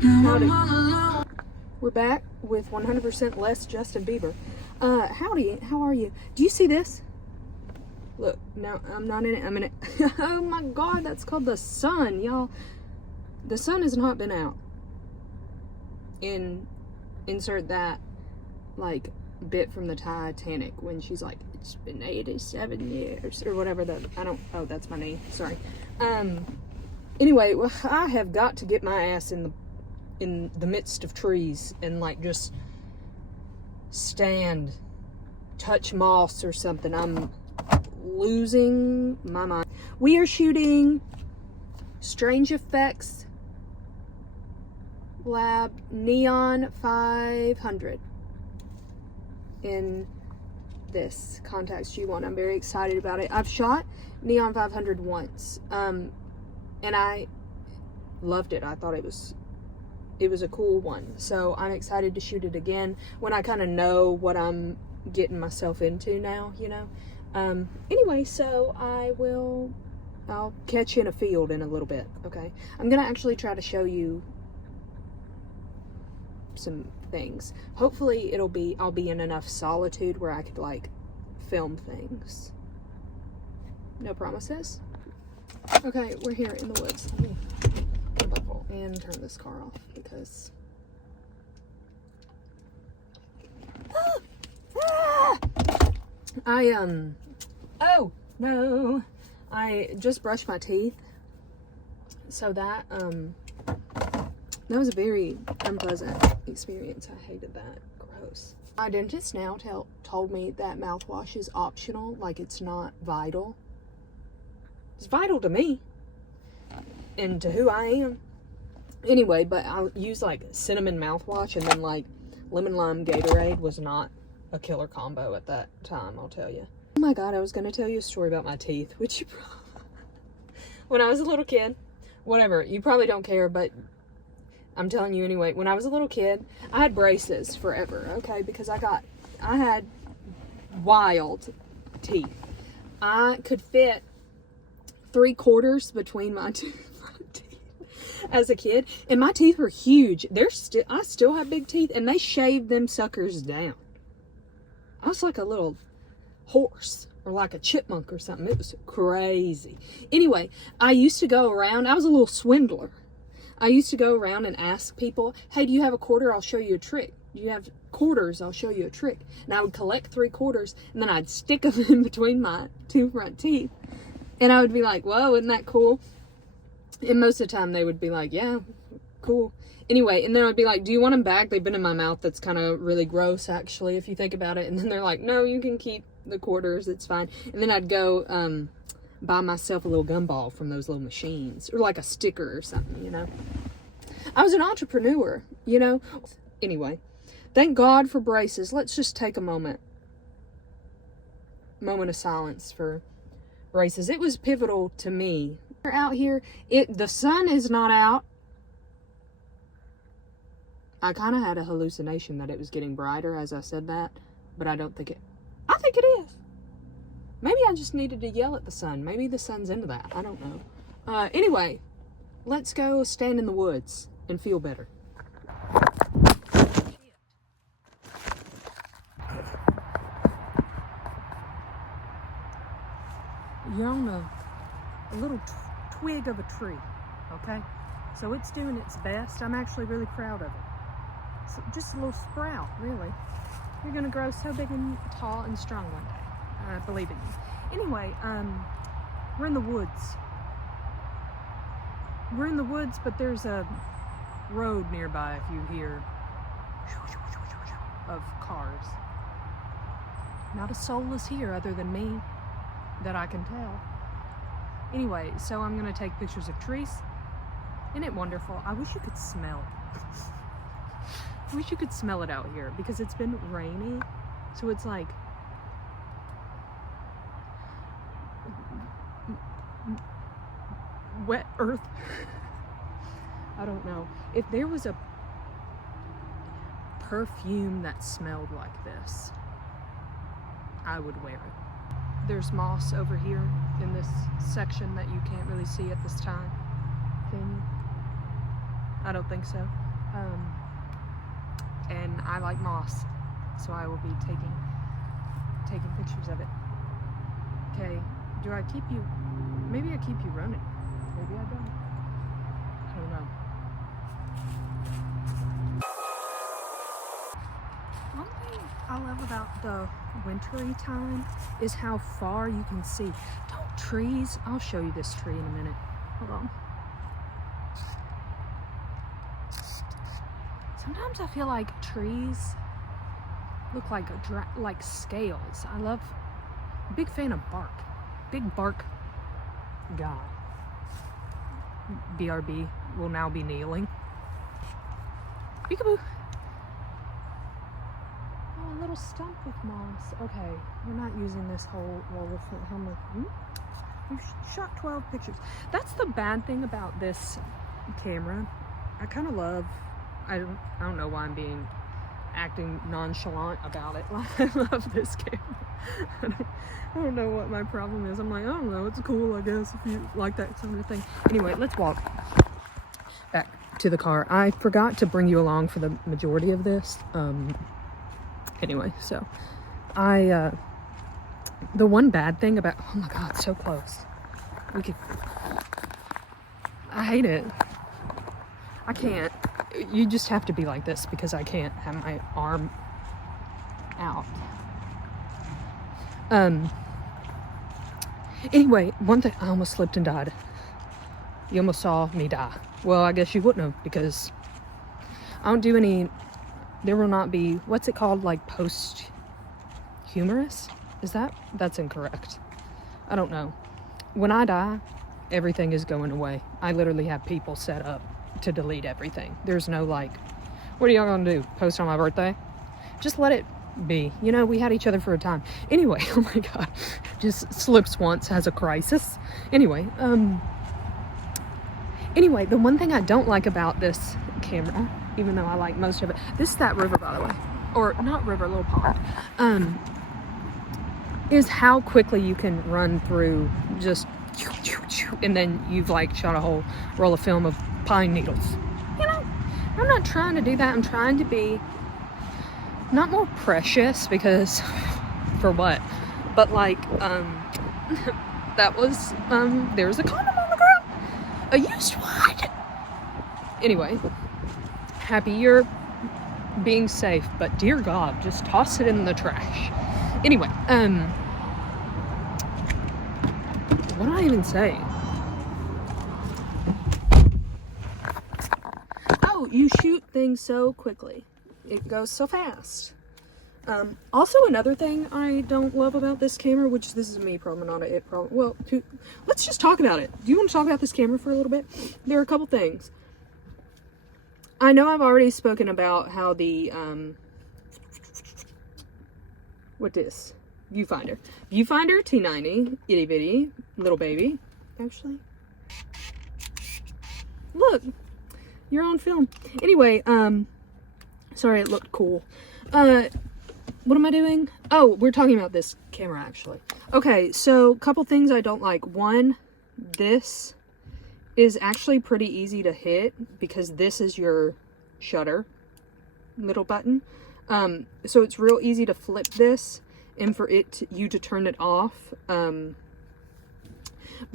Howdy. We're back with 100% less Justin Bieber. Howdy, how are you? Do you see this? Look, no, I'm not in it, I'm in it. Oh my God, that's called the sun, y'all. The sun has not been out. Insert that, like, bit from the Titanic when she's like, it's been 87 years, or whatever oh, that's my knee, sorry. Anyway, well, I have got to get my ass in the midst of trees and, like, just stand, touch moss or something. I'm losing my mind. We are shooting Strange Effects Lab Neon 500 in this Contax G1. I'm very excited about it. I've shot Neon 500 once, and I loved it. I thought it was a cool one. So I'm excited to shoot it again when I kind of know what I'm getting myself into now, you know. Anyway, so I'll catch you in a field in a little bit, okay? I'm gonna actually try to show you some things. Hopefully I'll be in enough solitude where I could, like, film things. No promises. Okay, we're here in the woods. Let me level and turn this car off because oh no, I just brushed my teeth, so that was a very unpleasant experience. I hated that. Gross. My dentist now told me that mouthwash is optional, like it's not vital. It's vital to me and to who I am. Anyway, but I use, like, cinnamon mouthwash, and then, like, lemon lime Gatorade was not a killer combo at that time, I'll tell you. Oh my God, I was gonna tell you a story about my teeth, which you when I was a little kid, whatever, you probably don't care, but I'm telling you anyway. When I was a little kid, I had braces forever, okay, because I had wild teeth. I could fit 3/4 between my two front teeth as a kid, and my teeth were huge. I still have big teeth, and they shaved them suckers down. I was like a little horse or like a chipmunk or something. It was crazy. Anyway, I used to go around. I was a little swindler. I used to go around and ask people, hey, do you have a quarter? I'll show you a trick. Do you have quarters? I'll show you a trick. And I would collect 3/4, and then I'd stick them in between my two front teeth. And I would be like, whoa, isn't that cool? And most of the time they would be like, yeah, cool. Anyway, and then I'd be like, do you want them back? They've been in my mouth. That's kind of really gross, actually, if you think about it. And then they're like, no, you can keep the quarters. It's fine. And then I'd go buy myself a little gumball from those little machines, or like a sticker or something, you know. I was an entrepreneur, you know. Anyway, thank God for braces. Let's just take a moment of silence for braces. It was pivotal to me. We're out here. The sun is not out. I kind of had a hallucination that it was getting brighter as I said that, but I think it is. Maybe I just needed to yell at the sun. Maybe the sun's into that. I don't know. Anyway, let's go stand in the woods and feel better. You're on a little twig of a tree, okay? So it's doing its best. I'm actually really proud of it. So just a little sprout, really. You're gonna grow so big and tall and strong one day. I believe in you. Anyway, we're in the woods. We're in the woods, but there's a road nearby if you hear of cars. Not a soul is here other than me that I can tell. Anyway, so I'm gonna take pictures of trees. Isn't it wonderful? I wish you could smell. I wish you could smell it out here because it's been rainy, so it's like wet earth. I don't know. If there was a perfume that smelled like this, I would wear it. There's moss over here in this section that you can't really see at this time. Can you? I don't think so. And I like moss, so I will be taking pictures of it. Okay, do I keep you? Maybe I keep you running. Maybe I don't. I don't know. One thing I love about the wintry time is how far you can see. Don't trees? I'll show you this tree in a minute. Hold on. Sometimes I feel like trees look like like scales. I love, big fan of bark. Big bark guy. BRB will now be kneeling. Peekaboo. Oh, a little stump with moss. Okay, we're not using this whole roll of how many? We've shot 12 pictures. That's the bad thing about this camera. I kind of love. I don't know why I'm acting nonchalant about it. I love this camera. I don't know what my problem is. I'm like, I don't know, it's cool, I guess, if you like that kind of thing. Anyway, let's walk back to the car. I forgot to bring you along for the majority of this. Anyway, so the one bad thing about, oh my God, so close. I hate it. I can't. You just have to be like this because I can't have my arm out. Anyway, one thing, I almost slipped and died. You almost saw me die. Well, I guess you wouldn't have, because I don't do any, there will not be, what's it called, like post-humorous? That's incorrect. I don't know. When I die, everything is going away. I literally have people set up to delete everything. There's no like, what are y'all gonna do? Post on my birthday? Just let it be. You know, we had each other for a time. Anyway, oh my God, just slips once, has a crisis. Anyway, the one thing I don't like about this camera, even though I like most of it, this is that river, by the way, or not river, little pond, is how quickly you can run through just, and then you've like shot a whole roll of film of pine needles. You know, I'm not trying to do that. I'm trying to be not more precious, because for what? But like, that was, there's a condom on the ground. A used one. Anyway, happy you're being safe, but dear God, just toss it in the trash. Anyway, what am I even saying? Oh, you shoot things so quickly. It goes so fast. Also, another thing I don't love about this camera, which this is me problem, not a it problem. Well, let's just talk about it. Do you want to talk about this camera for a little bit? There are a couple things. I know I've already spoken about how the, viewfinder T90, itty bitty, little baby, actually. Look, you're on film. Anyway, sorry, it looked cool. What am I doing? Oh, we're talking about this camera, actually. Okay, so a couple things I don't like. One, this is actually pretty easy to hit because this is your shutter little button. So it's real easy to flip this and for you to turn it off. But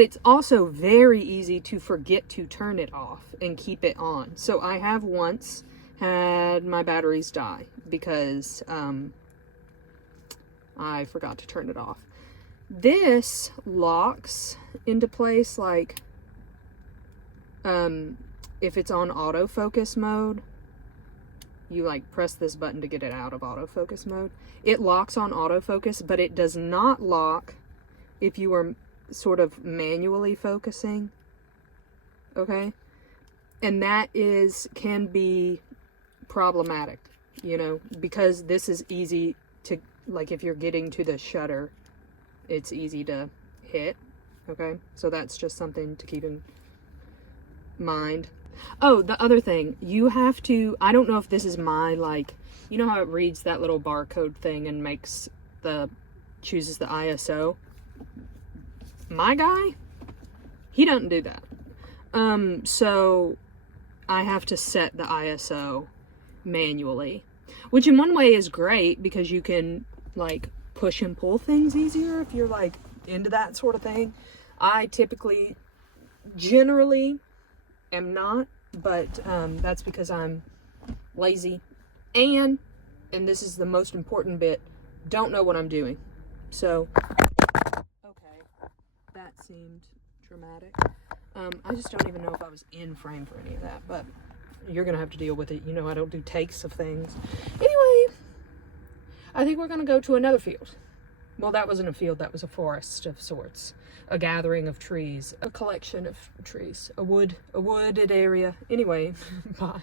it's also very easy to forget to turn it off and keep it on. So I have once had my batteries die because I forgot to turn it off. This locks into place like if it's on autofocus mode, you like press this button to get it out of autofocus mode. It locks on autofocus, but it does not lock if you are sort of manually focusing. Okay? And that can be problematic, you know, because this is easy to, like, if you're getting to the shutter, it's easy to hit. Okay? So that's just something to keep in mind. Oh, the other thing, you have to, I don't know if this is my, like, you know how it reads that little barcode thing and chooses the ISO? My guy, he doesn't do that. So I have to set the ISO manually, which in one way is great because you can like push and pull things easier if you're like into that sort of thing. I typically, generally am not, but that's because I'm lazy and this is the most important bit, don't know what I'm doing. So, okay, that seemed dramatic. I just don't even know if I was in frame for any of that, but you're gonna have to deal with it. You know I don't do takes of things. Anyway, I think we're gonna go to another field. Well, that wasn't a field, that was a forest of sorts. A gathering of trees, a collection of trees, a wooded area. Anyway, bye.